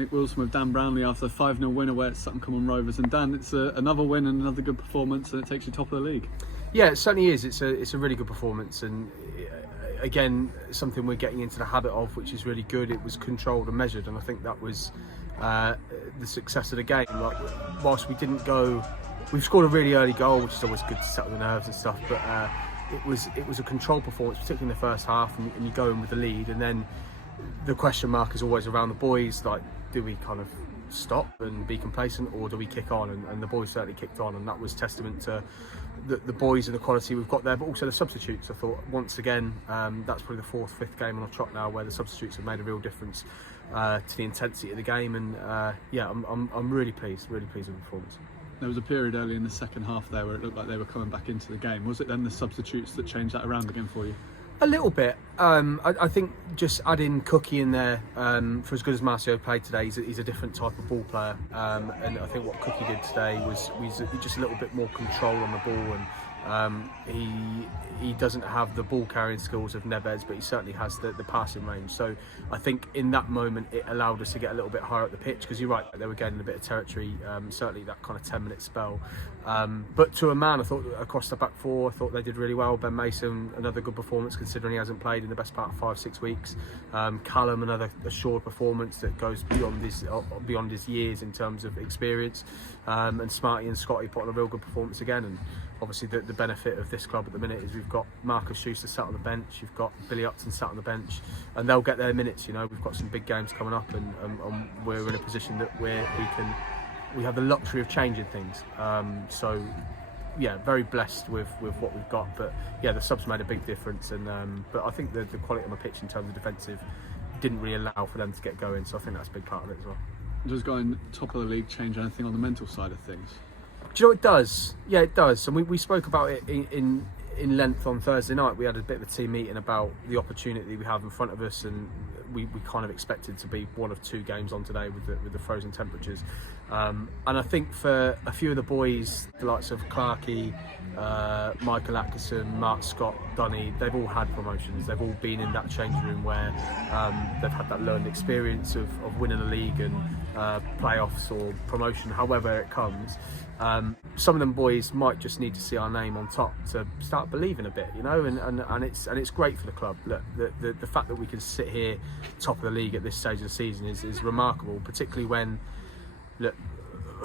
Nick Wilson with Dan Brownlie after a 5-0 win away at Sutton Common Rovers. And Dan, it's another win and another good performance, and it takes you top of the league. Yeah, it certainly is. It's a really good performance, and again, something we're getting into the habit of, which is really good. It was controlled and measured, and I think that was the success of the game. Like, whilst we didn't go, we've scored a really early goal, which is always good to settle the nerves and stuff. But it was a controlled performance, particularly in the first half, and you go in with the lead, and then the question mark is always around the boys. Like, do we kind of stop and be complacent, or do we kick on? And the boys certainly kicked on, and that was testament to the boys and the quality we've got there, but also the substitutes. I thought once again, that's probably the fourth, fifth game on a trot now where the substitutes have made a real difference to the intensity of the game, and yeah, I'm really pleased with the performance. There was a period early in the second half there where it looked like they were coming back into the game. Was it then the substitutes that changed that around again for you? A little bit. I think just adding Cookie in there, for as good as Marcio played today, he's a different type of ball player, and I think what Cookie did today was just a little bit more control on the ball, and he doesn't have the ball carrying skills of Neves, but he certainly has the passing range. So I think in that moment it allowed us to get a little bit higher up the pitch, because you're right, they were getting a bit of territory, certainly that kind of 10-minute spell. But to a man, I thought across the back four, I thought they did really well. Ben Mason, another good performance considering he hasn't played in the best part of 5-6 weeks. Callum, another assured performance that goes beyond his years in terms of experience. And Smarty and Scotty put on a real good performance again. And obviously the benefit of this club at the minute is we've got Marcus Schuster sat on the bench, you've got Billy Upton sat on the bench, and they'll get their minutes. You know, we've got some big games coming up, and we're in a position that we have the luxury of changing things. So yeah, very blessed with what we've got. But yeah, the subs made a big difference, and but I think the quality on the pitch in terms of defensive didn't really allow for them to get going, so I think that's a big part of it as well. Does going top of the league change anything on the mental side of things? Do you know what it does? Yeah, it does. And we spoke about it in length on Thursday night. We had a bit of a team meeting about the opportunity we have in front of us, and we kind of expected to be one of two games on today with the frozen temperatures. And I think for a few of the boys, the likes of Clarkey, Michael Atkinson, Mark Scott, Dunny, they've all had promotions. They've all been in that changing room where they've had that learned experience of winning a league and playoffs or promotion, however it comes. Some of them boys might just need to see our name on top to start believing a bit, you know, and it's great for the club. Look, the fact that we can sit here top of the league at this stage of the season is remarkable, particularly when, look,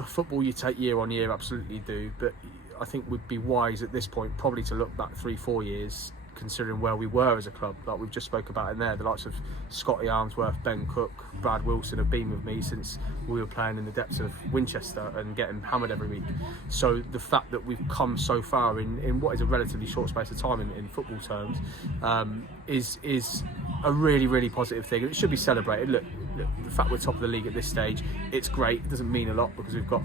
football you take year on year, absolutely do, but I think we'd be wise at this point probably to look back 3-4 years, considering where we were as a club. Like we've just spoke about in there, the likes of Scotty Armsworth, Ben Cook, Brad Wilson have been with me since we were playing in the depths of Winchester and getting hammered every week. So the fact that we've come so far in what is a relatively short space of time in football terms is a really, really positive thing, and it should be celebrated. Look, the fact we're top of the league at this stage, it's great. It doesn't mean a lot because we've got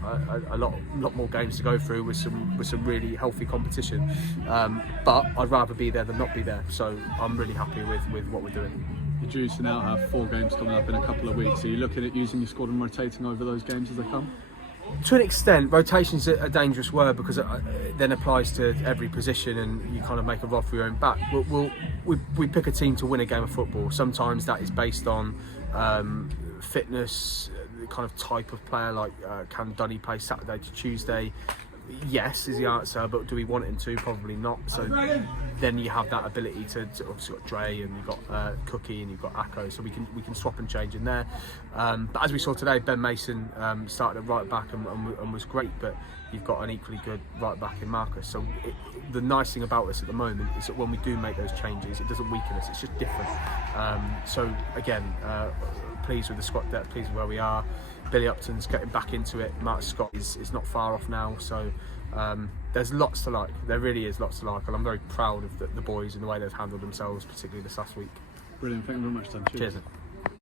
a lot more games to go through with some really healthy competition. But I'd rather be there than not be there. So I'm really happy with what we're doing. You're due to now have 4 games coming up in a couple of weeks. Are you looking at using your squad and rotating over those games as they come? To an extent, rotation's a dangerous word because it then applies to every position, and you kind of make a rod for your own back. We pick a team to win a game of football. Sometimes that is based on fitness, the kind of type of player, like can Dunny play Saturday to Tuesday? Yes is the answer, but do we want him to? Probably not. So then you have that ability to obviously got Dre, and you've got Cookie, and you've got Akko, so we can swap and change in there. But as we saw today, Ben Mason started at right back and was great, but you've got an equally good right back in Marcus. So the nice thing about this at the moment is that when we do make those changes, it doesn't weaken us, it's just different. So again, pleased with the squad depth, pleased with where we are. Billy Upton's getting back into it. Mark Scott is not far off now, so there's lots to like. There really is lots to like, and I'm very proud of the boys and the way they've handled themselves, particularly this last week. Brilliant, thank you very much, Dan. Cheers.